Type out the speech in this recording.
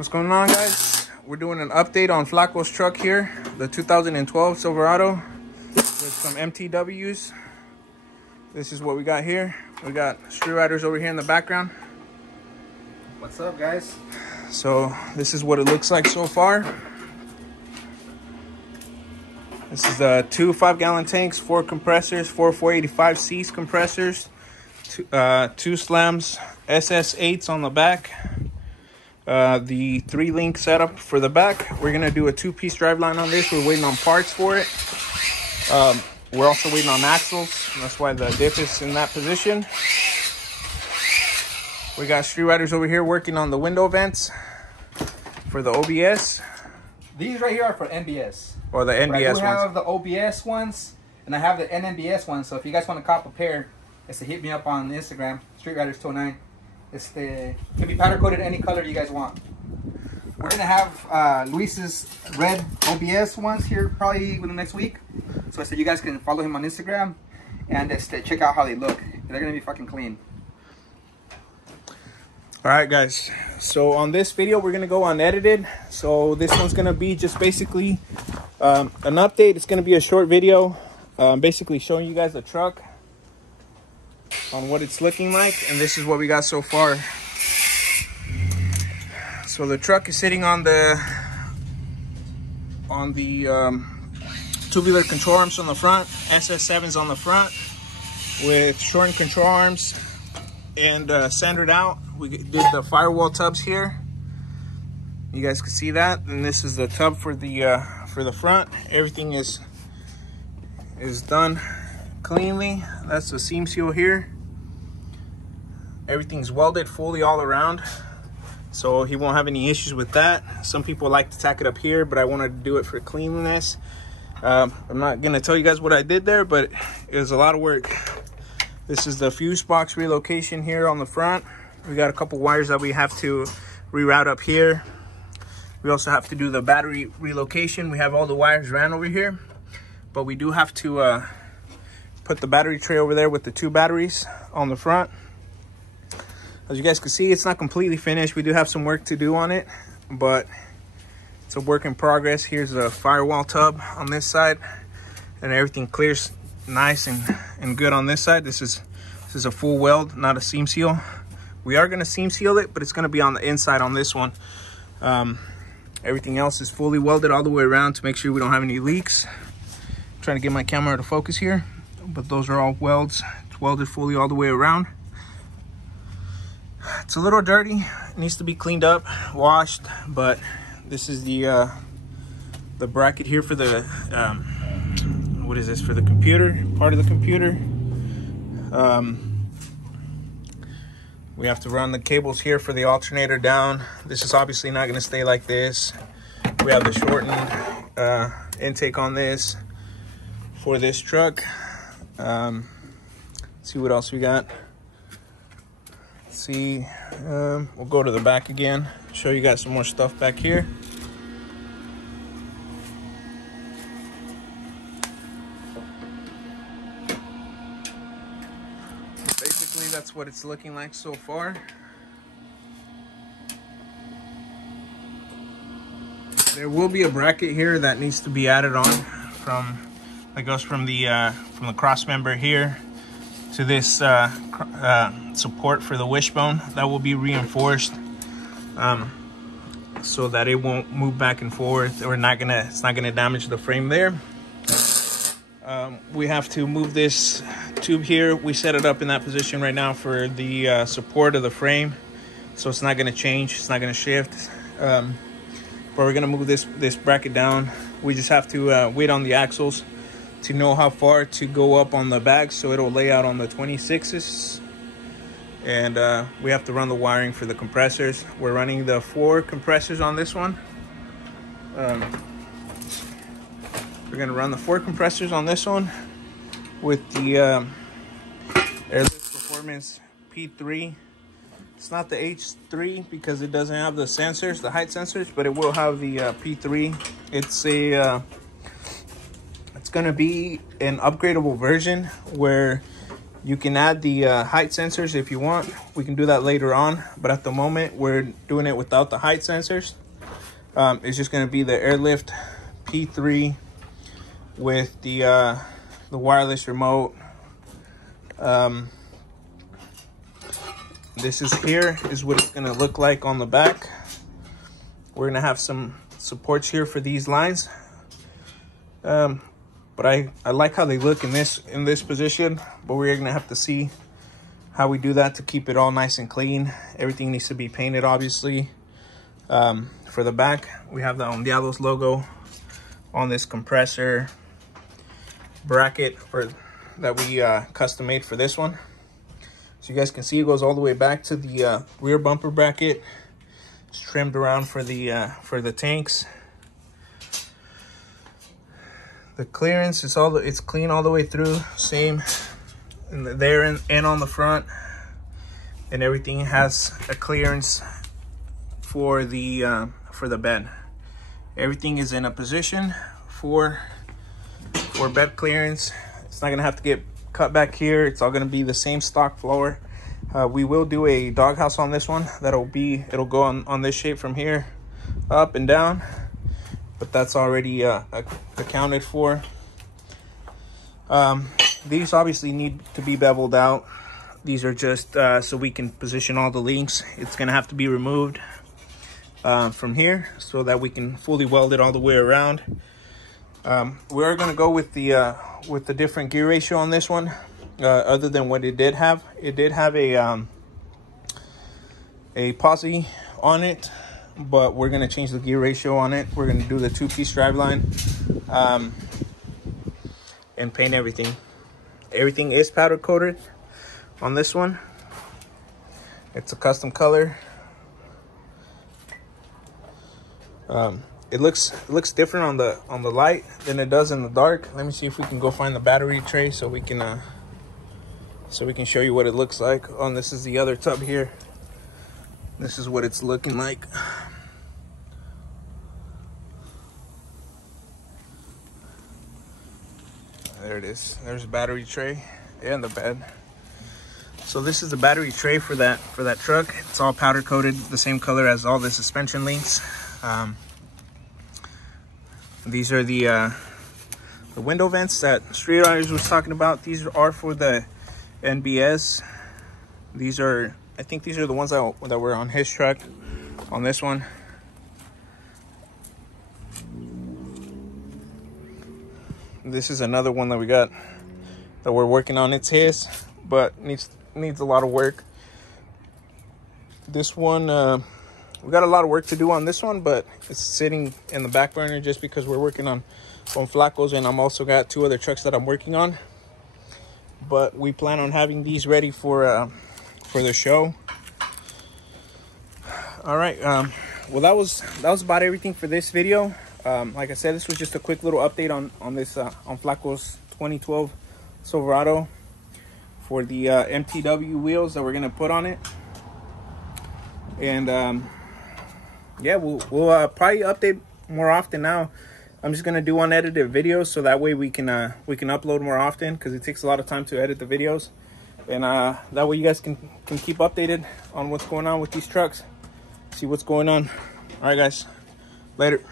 What's going on, guys? We're doing an update on Flacco's truck here, the 2012 Silverado with some MTWs. This is what we got here. We got street riders over here in the background. What's up, guys? So this is what it looks like so far. This is the 2 5-gallon tanks, 4 compressors, 4 485cc compressors, 2 slams, SS8s on the back. The 3-link setup for the back. We're gonna do a 2-piece driveline on this. We're waiting on parts for it. We're also waiting on axles. That's why the diff is in that position. We got street riders over here working on the window vents for the OBS. These right here are for NBS. Or the NBS ones. I have the OBS ones, and I have the NMBS ones. So if you guys want to cop a pair, it's to hit me up on Instagram, Street Riders 209. It's the can be powder coated any color you guys want. We're gonna have Luis's red OBS ones here probably within the next week. So I said you guys can follow him on Instagram and just check out how they look. They're gonna be fucking clean. All right, guys. So on this video, we're gonna go unedited. So this one's gonna be just basically an update. It's gonna be a short video, basically showing you guys the truck on what it's looking like, and this is what we got so far. So the truck is sitting on the tubular control arms on the front, SS7s on the front with shortened control arms and sandered out. We did the Firewall Tubs here. You guys can see that, and this is the tub for the front. Everything is done cleanly. That's the seam seal here. Everything's welded fully all around, so he won't have any issues with that. Some people like to tack it up here, but I wanted to do it for cleanliness. I'm not gonna tell you guys what I did there, but it was a lot of work. This is the fuse box relocation here on the front. We got a couple wires that we have to reroute up here. We also have to do the battery relocation. We have all the wires ran over here, but we do have to put the battery tray over there with the 2 batteries on the front. As you guys can see, it's not completely finished. We do have some work to do on it, but it's a work in progress. Here's a firewall tub on this side, and everything clears nice and good on this side. This is a full weld, not a seam seal. We are gonna seam seal it, but it's gonna be on the inside on this one. Everything else is fully welded all the way around to make sure we don't have any leaks. I'm trying to get my camera to focus here, but those are all welds. It's welded fully all the way around. It's a little dirty. It needs to be cleaned up, washed, but this is the bracket here for the what is this, for the computer, part of the computer. We have to run the cables here for the alternator down. This is obviously not going to stay like this. We have the shortened intake on this for this truck. Let's see what else we got. Let's see, we'll go to the back again, show you guys some more stuff back here. Basically, that's what it's looking like so far. There will be a bracket here that needs to be added on that goes from the cross member here to this support for the wishbone. That will be reinforced so that it won't move back and forth, or it's not gonna damage the frame there. We have to move this tube here. We set it up in that position right now for the support of the frame, so it's not gonna change, it's not gonna shift. But we're gonna move this bracket down. We just have to wait on the axles to know how far to go up on the bag, so it'll lay out on the 26s. And we have to run the wiring for the compressors. We're running the 4 compressors on this one. We're gonna run the 4 compressors on this one with the Airlift Performance P3. It's not the H3 because it doesn't have the sensors, the height sensors, but it will have the P3. It's gonna be an upgradable version where You can add the height sensors if you want. We can do that later on, but at the moment we're doing it without the height sensors. It's just going to be the airlift P3 with the wireless remote. This is what it's going to look like on the back. We're going to have some supports here for these lines. But I like how they look in this position, but we're gonna have to see how we do that to keep it all nice and clean. Everything needs to be painted, obviously. For the back, we have the Untitled logo on this compressor bracket that we custom made for this one. So you guys can see it goes all the way back to the rear bumper bracket. It's trimmed around for the tanks. The clearance is it's clean all the way through, same there and on the front, and everything has a clearance for the bed. Everything is in a position for bed clearance. It's not gonna have to get cut back here. It's all gonna be the same stock floor. We will do a doghouse on this one. It'll go on this shape from here up and down, but that's already accounted for. These obviously need to be beveled out. These are just so we can position all the links. It's gonna have to be removed from here so that we can fully weld it all the way around. We are gonna go with the different gear ratio on this one, other than what it did have. It did have a posse on it, but we're gonna change the gear ratio on it. We're gonna do the 2-piece driveline and paint everything. Everything is powder coated on this one. It's a custom color. It looks different on the light than it does in the dark. Let me see if we can go find the battery tray so we can show you what it looks like. This is the other tub here. This is what it's looking like. There it is. There's a battery tray and the bed. So this is the battery tray for that truck. It's all powder coated, the same color as all the suspension links. These are the window vents that Street Riders was talking about. These are for the NBS. I think these are the ones that were on his truck. On this one, this is another one that we got that we're working on. It's his, but needs a lot of work. This one, we got a lot of work to do on this one, but it's sitting in the back burner just because we're working on Flacos, and I'm also got 2 other trucks that I'm working on. But we plan on having these ready for the show. All right, well that was about everything for this video. Like I said, this was just a quick little update on this on Flaco's 2012 Silverado for the MTW wheels that we're gonna put on it. And yeah, we'll probably update more often now. I'm just gonna do unedited videos so that way we can upload more often, because it takes a lot of time to edit the videos, and that way you guys can keep updated on what's going on with these trucks, see what's going on. All right guys, later.